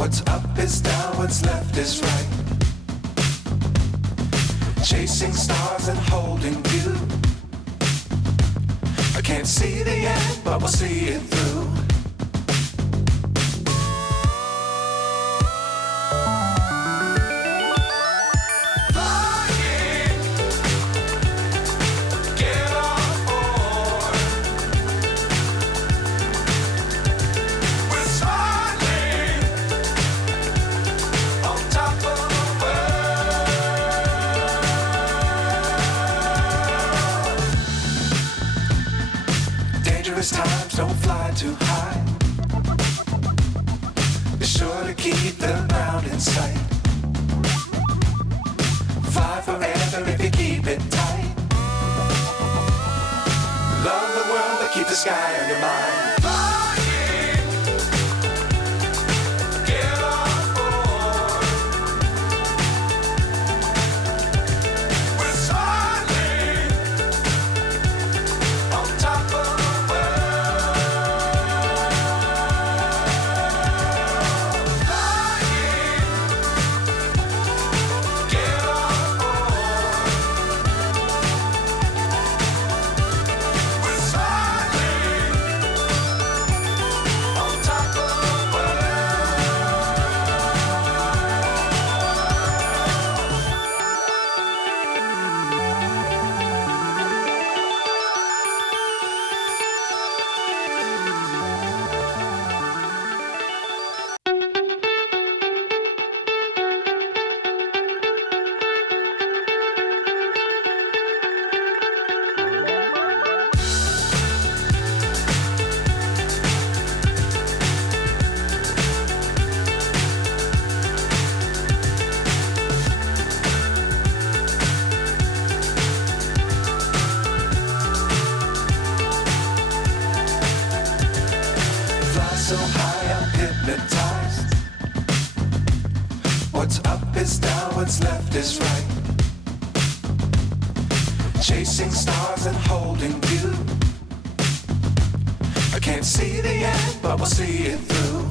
What's up is down, what's left is right. Chasing stars and holding you. I can't see the end, but we'll see it through. Dangerous times, don't fly too high. Be sure to keep the ground in sight. Fly forever if you keep it tight. Love the world, but keep the sky on your mind. So high, I'm hypnotized. What's up is down, what's left is right. Chasing stars and holding you. I can't see the end, but we'll see it through.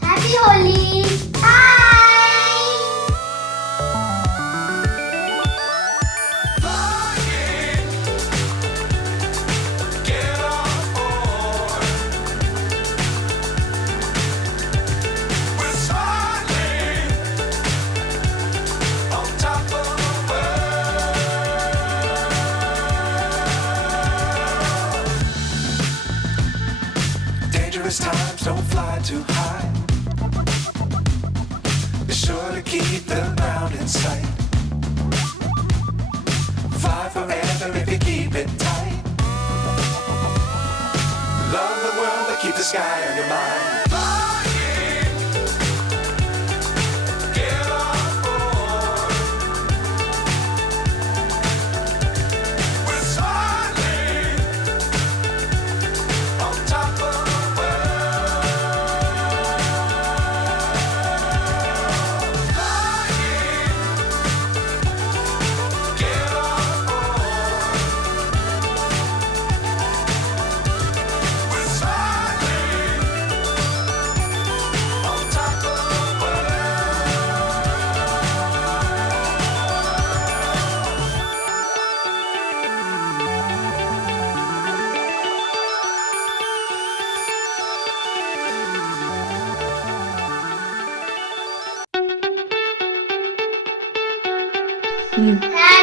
Happy Holi! Bye! Dangerous times, don't fly too high. Be sure to keep the ground in sight. Fly forever if you keep it tight. Love the world, but keep the sky on your mind. Happy